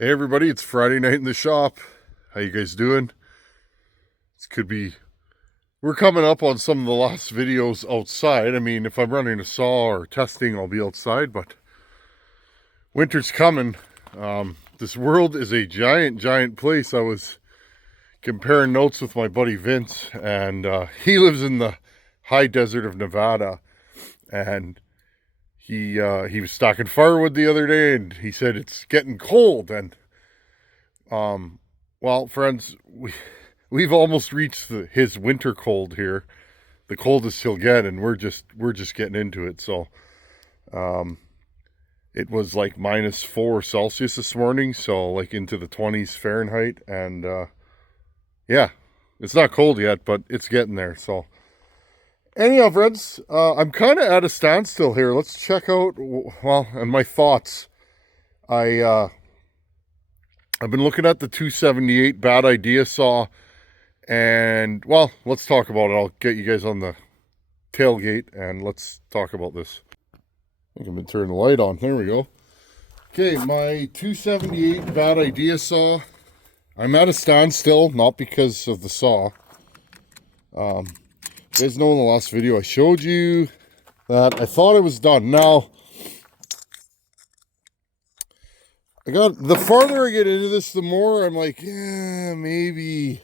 Hey everybody, it's Friday night in the shop. How you guys doing? We're coming up on some of the last videos outside. I mean, if I'm running a saw or testing, I'll be outside, but winter's coming. This world is a giant, giant place. I was comparing notes with my buddy Vince, and he lives in the high desert of Nevada, and he was stocking firewood the other day, and he said it's getting cold. And well, friends, we've almost reached his winter cold here, the coldest he'll get, and we're just getting into it. So it was like -4 Celsius this morning, so like into the 20s Fahrenheit, and yeah, it's not cold yet, but it's getting there. So anyhow, friends, I'm kind of at a standstill here. Let's check out, well, and my thoughts. I've been looking at the 278 bad idea saw, and well, let's talk about it. I'll get you guys on the tailgate and let's talk about this. I think I'm gonna turn the light on. There we go. Okay, my 278 bad idea saw. I'm at a standstill, not because of the saw. You guys know in the last video I showed you that I thought it was done. Now, the farther I get into this, the more I'm like, yeah, maybe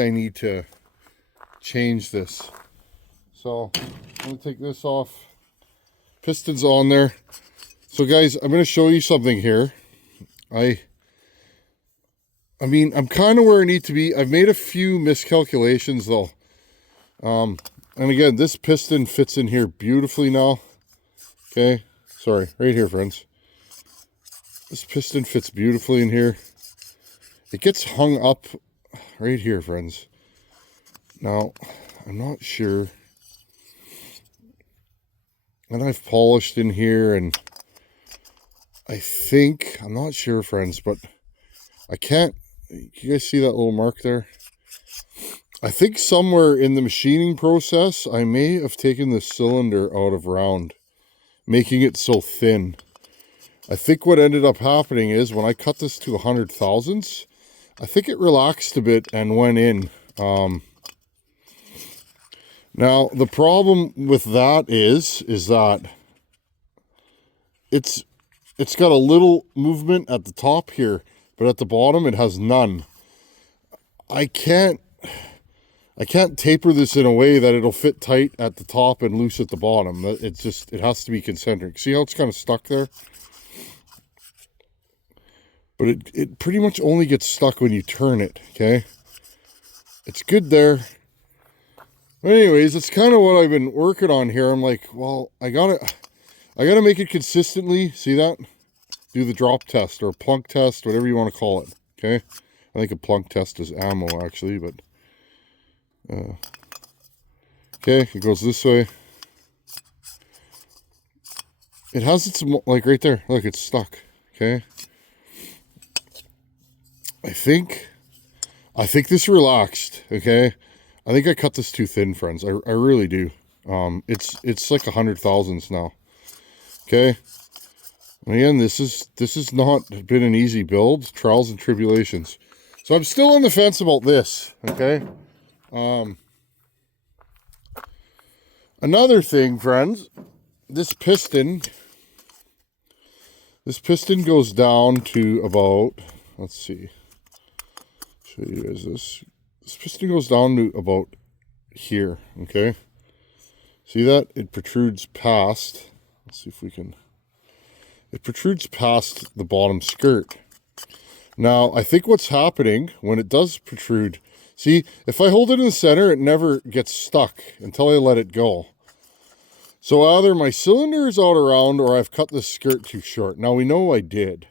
I need to change this. So I'm gonna take this off. Piston's on there. So guys, I'm gonna show you something here. I mean, I'm kind of where I need to be. I've made a few miscalculations though. And again, this piston fits in here beautifully now. Okay, sorry, right here, friends. This piston fits beautifully in here. It gets hung up right here, friends. Now, I'm not sure. And I've polished in here, and I'm not sure, friends, but I can't, you guys see that little mark there? I think somewhere in the machining process, I may have taken the cylinder out of round, making it so thin. I think what ended up happening is when I cut this to 100 thousandths, I think it relaxed a bit and went in. Now, the problem with that is that it's got a little movement at the top here, but at the bottom it has none. I can't taper this in a way that it'll fit tight at the top and loose at the bottom. It has to be concentric. See how it's kind of stuck there? But it pretty much only gets stuck when you turn it, okay? It's good there. But anyways, it's kind of what I've been working on here. I'm like, well, I gotta make it consistently. See that? Do the drop test or plunk test, whatever you want to call it, okay? I think a plunk test is ammo, actually, but... okay, it goes this way. It has its, like right there, look, it's stuck, okay? I think this relaxed, okay? I think I cut this too thin, friends. I really do. It's like 100 thousandths now, okay? And again, this has not been an easy build, trials and tribulations. So I'm still on the fence about this, okay? Another thing, friends, this piston goes down to about, let's see, show you guys this. This piston goes down to about here, okay? See that? It protrudes past, let's see if we can, it protrudes past the bottom skirt. Now, I think what's happening when it does protrude, see, if I hold it in the center, it never gets stuck until I let it go. So either my cylinder is out around or I've cut the skirt too short. Now, we know I did.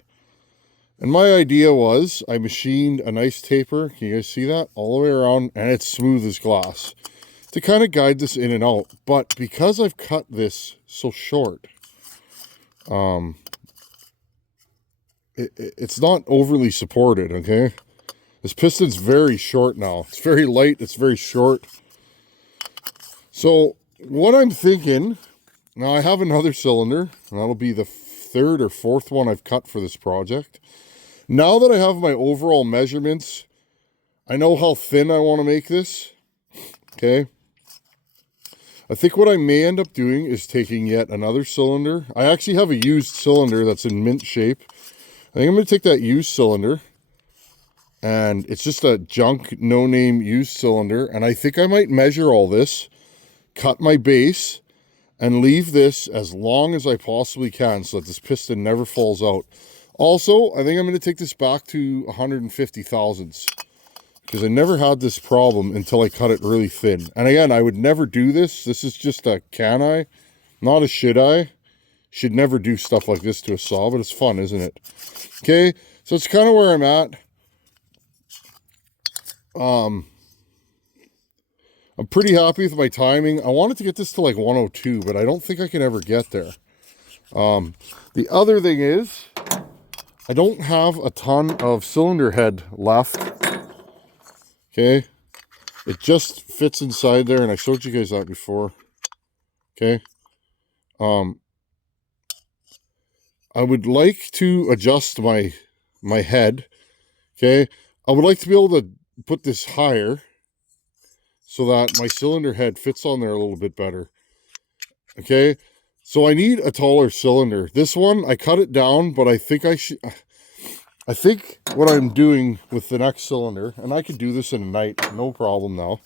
And my idea was I machined a nice taper. Can you guys see that? All the way around, and it's smooth as glass to kind of guide this in and out. But because I've cut this so short, it's not overly supported, okay? This piston's very short now. It's very light, it's very short. So what I'm thinking, now I have another cylinder, and that'll be the third or fourth one I've cut for this project. Now that I have my overall measurements, I know how thin I want to make this. Okay. I think what I may end up doing is taking yet another cylinder. I actually have a used cylinder that's in mint shape. I think I'm going to take that used cylinder, and it's just a junk, no-name used cylinder, and I think I might measure all this, cut my base, and leave this as long as I possibly can so that this piston never falls out. Also, I think I'm going to take this back to 150 thousandths, because I never had this problem until I cut it really thin. And again, I would never do this. This is just a can I, not a should I. Should never do stuff like this to a saw, but it's fun, isn't it? Okay, so it's kind of where I'm at. I'm pretty happy with my timing. I wanted to get this to like 102, but I don't think I can ever get there. The other thing is, I don't have a ton of cylinder head left. Okay, it just fits inside there, and I showed you guys that before. Okay, I would like to adjust my head. Okay, I would like to be able to put this higher so that my cylinder head fits on there a little bit better. Okay, so I need a taller cylinder. This one, I cut it down, but I think I think what I'm doing with the next cylinder, and I could do this in a night, no problem now,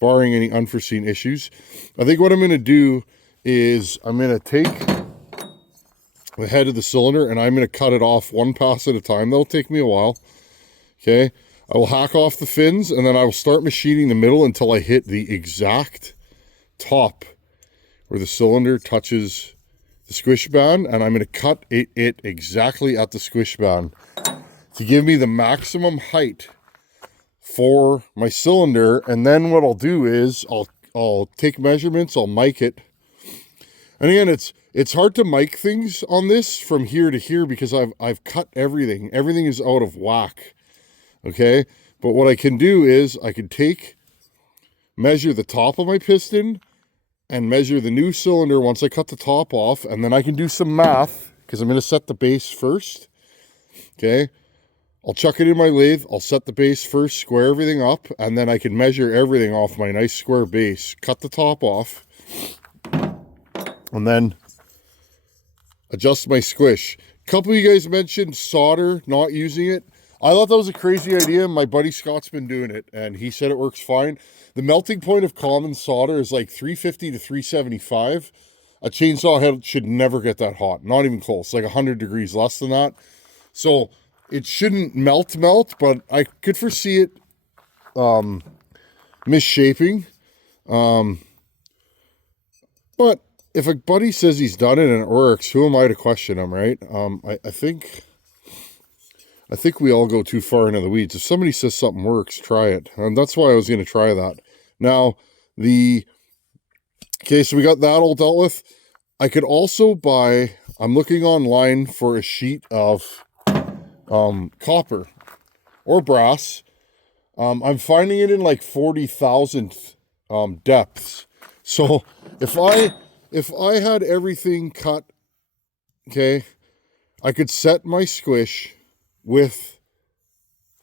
barring any unforeseen issues. I think what I'm going to do is I'm going to take the head of the cylinder and I'm going to cut it off one pass at a time. That'll take me a while. Okay, I will hack off the fins, and then I will start machining the middle until I hit the exact top where the cylinder touches the squish band, and I'm going to cut it exactly at the squish band to give me the maximum height for my cylinder. And then what I'll do is I'll take measurements, I'll mic it. And again, it's hard to mic things on this from here to here because I've cut everything. Everything is out of whack. Okay, but what I can do is I can measure the top of my piston and measure the new cylinder once I cut the top off, and then I can do some math because I'm going to set the base first. Okay, I'll chuck it in my lathe, I'll set the base first, square everything up, and then I can measure everything off my nice square base, cut the top off, and then adjust my squish. A couple of you guys mentioned solder, not using it. I thought that was a crazy idea. My buddy Scott's been doing it, and he said it works fine. The melting point of common solder is like 350 to 375. A chainsaw head should never get that hot. Not even close. Like 100 degrees less than that. So it shouldn't melt, but I could foresee it misshaping. But if a buddy says he's done it and it works, who am I to question him, right? I think we all go too far into the weeds. If somebody says something works, try it. And that's why I was going to try that. Now, okay, so we got that all dealt with. I could also buy, I'm looking online for a sheet of copper or brass. I'm finding it in like 40,000th depths. So if I had everything cut, okay, I could set my squish with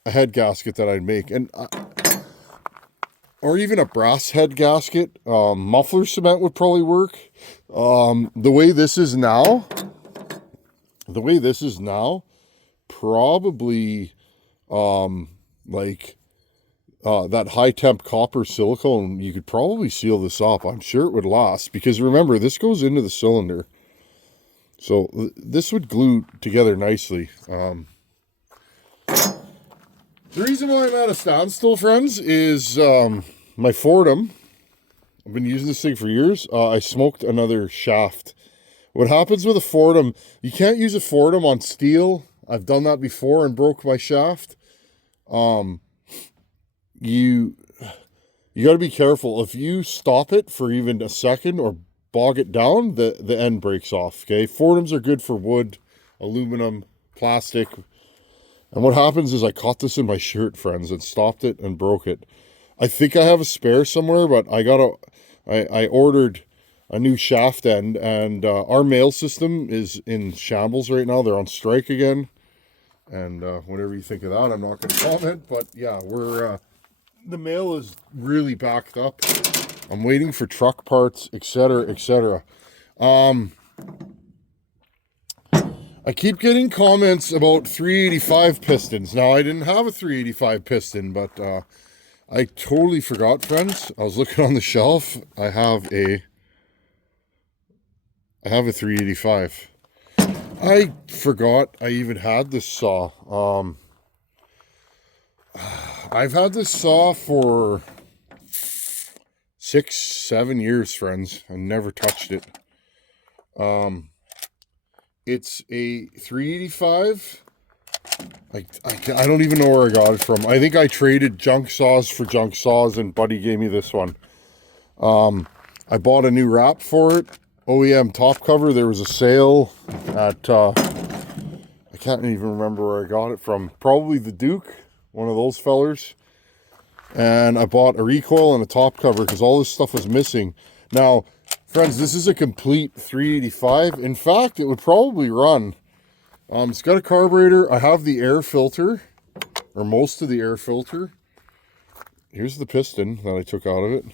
a head gasket that I'd make, and or even a brass head gasket. Muffler cement would probably work. The way this is now, probably that high temp copper silicone, you could probably seal this up. I'm sure it would last, because remember, this goes into the cylinder, so this would glue together nicely. The reason why I'm at a standstill, friends, is my Fordham. I've been using this thing for years. I smoked another shaft. What happens with a Fordham, you can't use a Fordham on steel. I've done that before and broke my shaft. You got to be careful. If you stop it for even a second or bog it down, the end breaks off. Okay, Fordhams are good for wood, aluminum, plastic. And what happens is I caught this in my shirt, friends, and stopped it and broke it. I think I have a spare somewhere, but I ordered a new shaft end, and our mail system is in shambles right now. They're on strike again, and whatever you think of that, I'm not going to comment. But yeah, we're the mail is really backed up. I'm waiting for truck parts, etc., etc. I keep getting comments about 385 pistons. Now, I didn't have a 385 piston, but I totally forgot, friends. I was looking on the shelf. I have a 385. I forgot I even had this saw. I've had this saw for 6-7 years, friends. I never touched it. It's a 385. I don't even know where I got it from. I think I traded junk saws for junk saws, and Buddy gave me this one. I bought a new wrap for it. OEM top cover. There was a sale at, I can't even remember where I got it from. Probably the Duke, one of those fellers. And I bought a recoil and a top cover because all this stuff was missing. Now, friends, this is a complete 385. In fact, it would probably run. It's got a carburetor. I have the air filter, or most of the air filter. Here's the piston that I took out of it.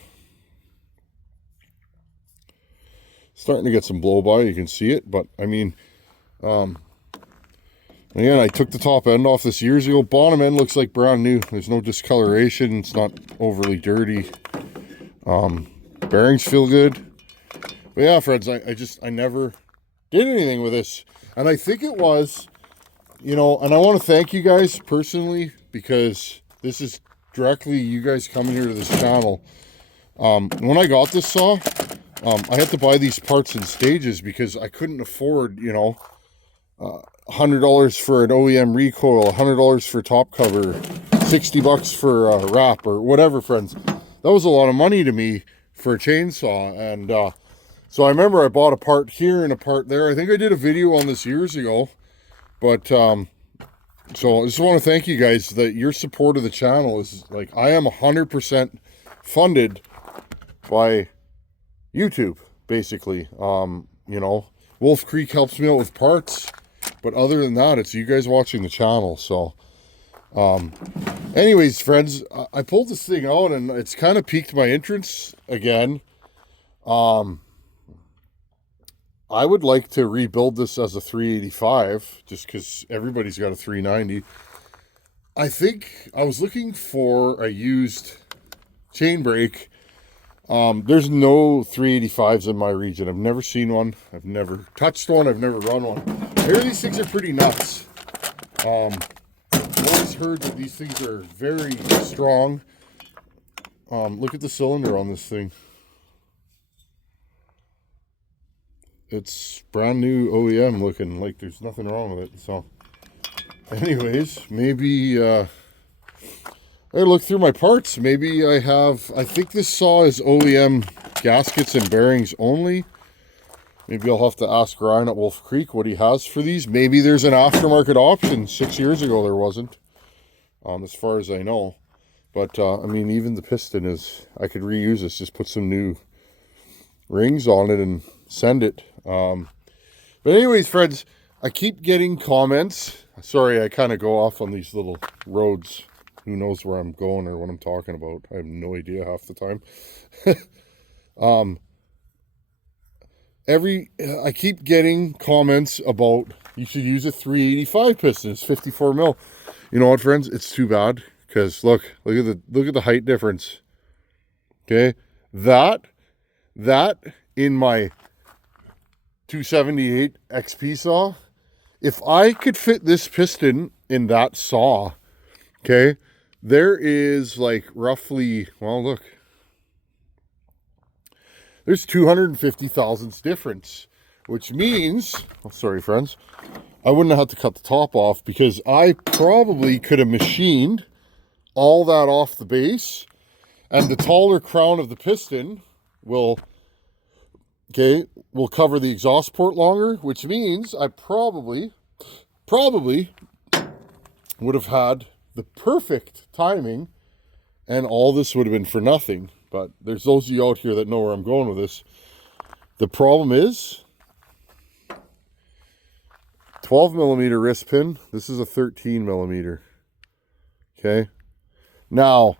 Starting to get some blow by, you can see it, but I mean, again, I took the top end off this years ago. Bottom end looks like brand new. There's no discoloration. It's not overly dirty. Bearings feel good. But yeah, friends, I never did anything with this. And I think it was, you know, and I want to thank you guys personally, because this is directly you guys coming here to this channel. When I got this saw, I had to buy these parts in stages because I couldn't afford, you know, $100 for an OEM recoil, $100 for top cover, $60 for a wrap or whatever, friends. That was a lot of money to me for a chainsaw. And so I remember I bought a part here and a part there. I think I did a video on this years ago. But so I just want to thank you guys that your support of the channel is like, I am 100% funded by YouTube, basically. You know, Wolf Creek helps me out with parts, but other than that, it's you guys watching the channel. So anyways, friends, I pulled this thing out and it's kind of piqued my interest again. I would like to rebuild this as a 385 just because everybody's got a 390. I think I was looking for a used chain brake. There's no 385s in my region. I've never seen one. I've never touched one. I've never run one. I hear these things are pretty nuts. I've always heard that these things are very strong. Look at the cylinder on this thing. It's brand new OEM looking, like there's nothing wrong with it. So anyways, maybe I look through my parts. Maybe I think this saw is OEM gaskets and bearings only. Maybe I'll have to ask Ryan at Wolf Creek what he has for these. Maybe there's an aftermarket option. 6 years ago there wasn't, as far as I know. But I mean, even the piston is, I could reuse this. Just put some new rings on it and send it. But anyways, friends, I keep getting comments. Sorry, I kind of go off on these little roads. Who knows where I'm going or what I'm talking about. I have no idea half the time. I keep getting comments about you should use a 385 piston. It's 54 mil. You know what, friends? It's too bad because look at the height difference. Okay, that in my 278 XP saw, if I could fit this piston in that saw, okay, there is like roughly, well, look, there's 250 thousandths difference, which means, oh, sorry, friends, I wouldn't have had to cut the top off because I probably could have machined all that off the base, and the taller crown of the piston will cover the exhaust port longer, which means I probably would have had the perfect timing, and all this would have been for nothing. But there's those of you out here that know where I'm going with this. The problem is 12 millimeter wrist pin. This is a 13 millimeter. Okay. Now,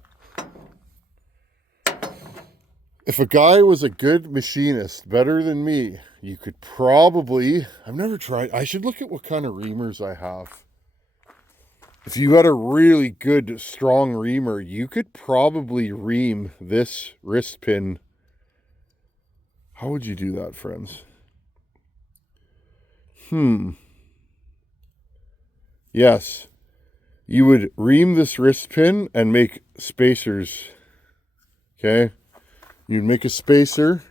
if a guy was a good machinist, better than me, you could probably, I've never tried, I should look at what kind of reamers I have. If you had a really good, strong reamer, you could probably ream this wrist pin. How would you do that, friends? Yes. You would ream this wrist pin and make spacers. Okay? You'd make a spacer,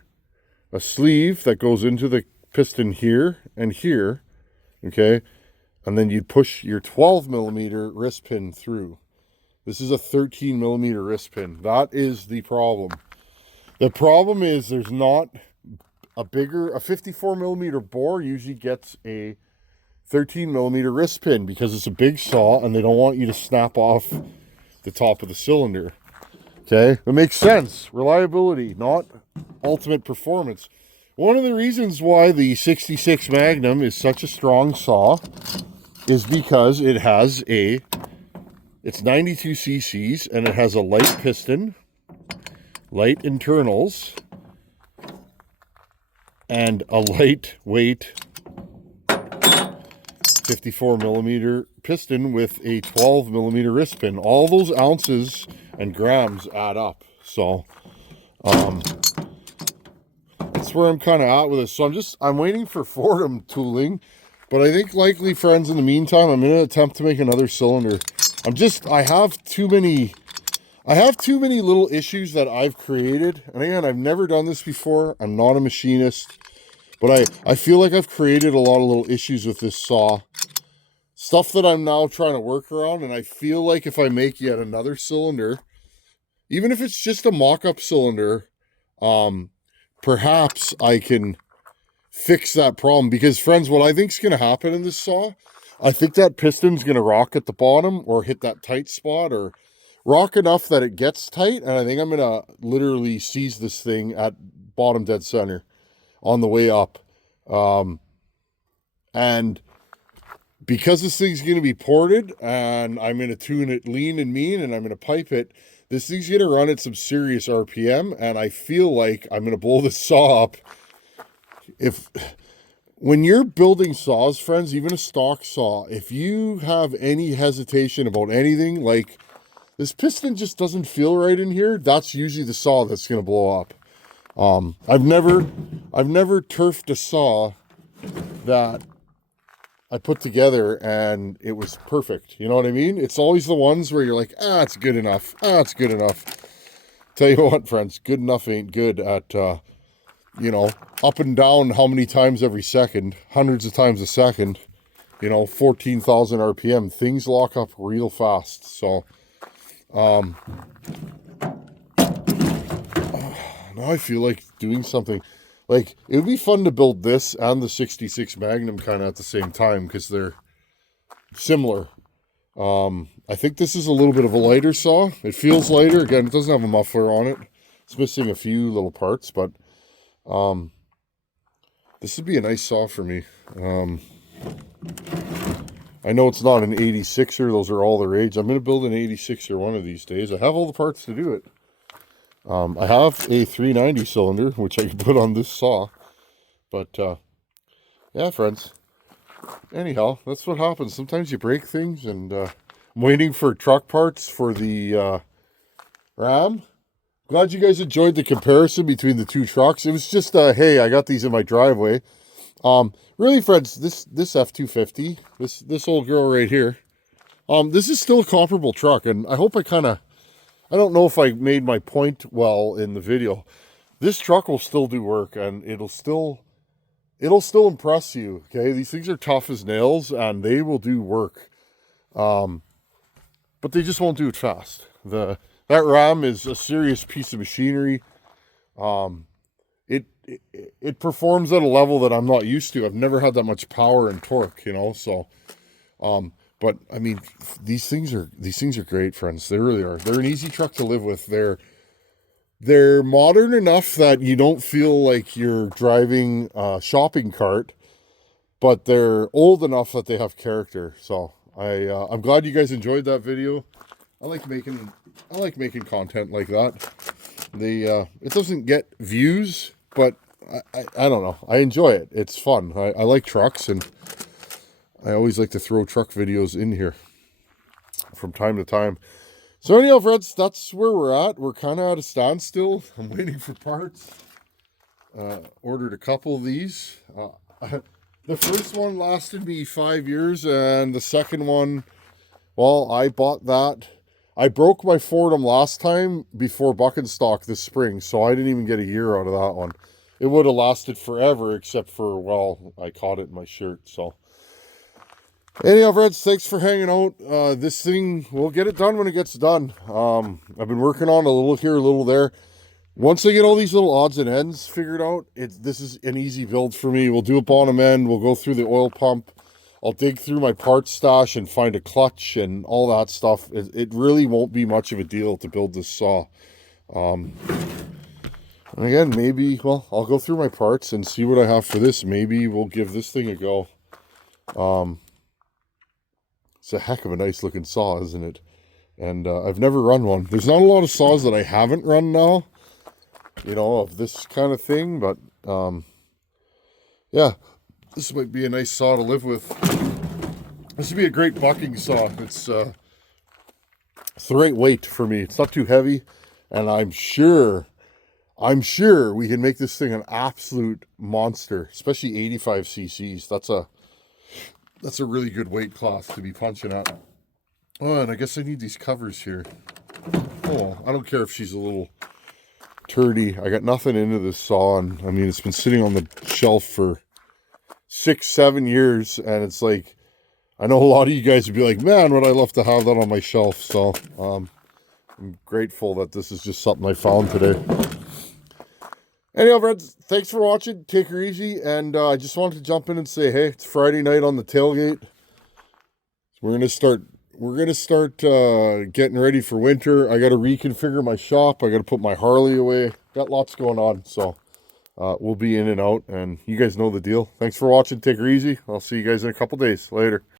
a sleeve that goes into the piston here and here. Okay? And then you'd push your 12 millimeter wrist pin through. This is a 13 millimeter wrist pin. That is the problem. The problem is there's not a 54 millimeter bore usually gets a 13 millimeter wrist pin because it's a big saw and they don't want you to snap off the top of the cylinder. Okay, it makes sense. Reliability, not ultimate performance. One of the reasons why the 66 Magnum is such a strong saw is because it has it's 92 cc's and it has a light piston, light internals, and a lightweight 54 millimeter piston with a 12 millimeter wrist pin. All those ounces and grams add up. So that's where I'm kind of at with this. So I'm waiting for Fordham tooling, but I think likely, friends, in the meantime, I'm going to attempt to make another cylinder. I have too many little issues that I've created. And again, I've never done this before. I'm not a machinist, but I feel like I've created a lot of little issues with this saw. Stuff that I'm now trying to work around, and I feel like if I make yet another cylinder, even if it's just a mock-up cylinder, perhaps I can fix that problem. Because, friends, what I think is going to happen in this saw, I think that piston's going to rock at the bottom or hit that tight spot or rock enough that it gets tight, and I think I'm going to literally seize this thing at bottom dead center on the way up. And because this thing's going to be ported and I'm going to tune it lean and mean and I'm going to pipe it, this thing's going to run at some serious RPM, and I feel like I'm going to blow this saw up. When you're building saws, friends, even a stock saw, if you have any hesitation about anything, like this piston just doesn't feel right in here, that's usually the saw that's going to blow up. I've never turfed a saw that I put together and it was perfect. You know what I mean? It's always the ones where you're like, it's good enough. It's good enough. Tell you what, friends, good enough ain't good at, up and down how many times every second, hundreds of times a second, 14,000 RPM. Things lock up real fast. So, now I feel like doing something. Like, it would be fun to build this and the 66 Magnum kind of at the same time because they're similar. I think this is a little bit of a lighter saw. It feels lighter. Again, it doesn't have a muffler on it. It's missing a few little parts, but this would be a nice saw for me. I know it's not an 86er. Those are all the rage. I'm going to build an 86er one of these days. I have all the parts to do it. I have a 390 cylinder, which I can put on this saw. But, yeah, friends. Anyhow, that's what happens. Sometimes you break things, and I'm waiting for truck parts for the Ram. Glad you guys enjoyed the comparison between the two trucks. It was just, hey, I got these in my driveway. Really, friends, this F-250, this old girl right here, this is still a comparable truck, and I hope I don't know if I made my point well in the video. This truck will still do work, and it'll still impress you, okay? These things are tough as nails, and they will do work. But they just won't do it fast. That Ram is a serious piece of machinery. It performs at a level that I'm not used to. I've never had that much power and torque, so... But I mean, these things are great, friends. They really are. They're an easy truck to live with. They're They're modern enough that you don't feel like you're driving a shopping cart, but they're old enough that they have character. So I'm glad you guys enjoyed that video. I like making content like that. It doesn't get views, but I don't know. I enjoy it. It's fun. I like trucks, and I always like to throw truck videos in here from time to time. So anyhow, friends, that's where we're at. We're kind of at a standstill. I'm waiting for parts. Ordered a couple of these. The first one lasted me 5 years, and the second one, well, I bought that. I broke my Fordham last time before bucking stock this spring, so I didn't even get a year out of that one. It would have lasted forever, except for, well, I caught it in my shirt, so. Anyhow, friends, thanks for hanging out. This thing, we'll get it done when it gets done. I've been working on a little here, a little there. Once I get all these little odds and ends figured out, this is an easy build for me. We'll do a bottom end. We'll go through the oil pump. I'll dig through my parts stash and find a clutch and all that stuff. It really won't be much of a deal to build this saw. And again, maybe, well, I'll go through my parts and see what I have for this. Maybe we'll give this thing a go. It's a heck of a nice looking saw, isn't it? And I've never run one. There's not a lot of saws that I haven't run now, you know, of this kind of thing, but yeah, this might be a nice saw to live with. This would be a great bucking saw. It's the right weight for me. It's not too heavy, and I'm sure we can make this thing an absolute monster, especially 85 cc's. That's a really good weight class to be punching at. Oh, and I guess I need these covers here. Oh, I don't care if she's a little turdy. I got nothing into this saw, and I mean, it's been sitting on the shelf for 6-7 years, and it's like, I know a lot of you guys would be like, man, would I love to have that on my shelf. So I'm grateful that this is just something I found today. Anyhow, friends, thanks for watching. Take her easy, and I just wanted to jump in and say, hey, it's Friday night on the tailgate. We're gonna start getting ready for winter. I got to reconfigure my shop. I got to put my Harley away. Got lots going on, so we'll be in and out, and you guys know the deal. Thanks for watching. Take her easy. I'll see you guys in a couple days. Later.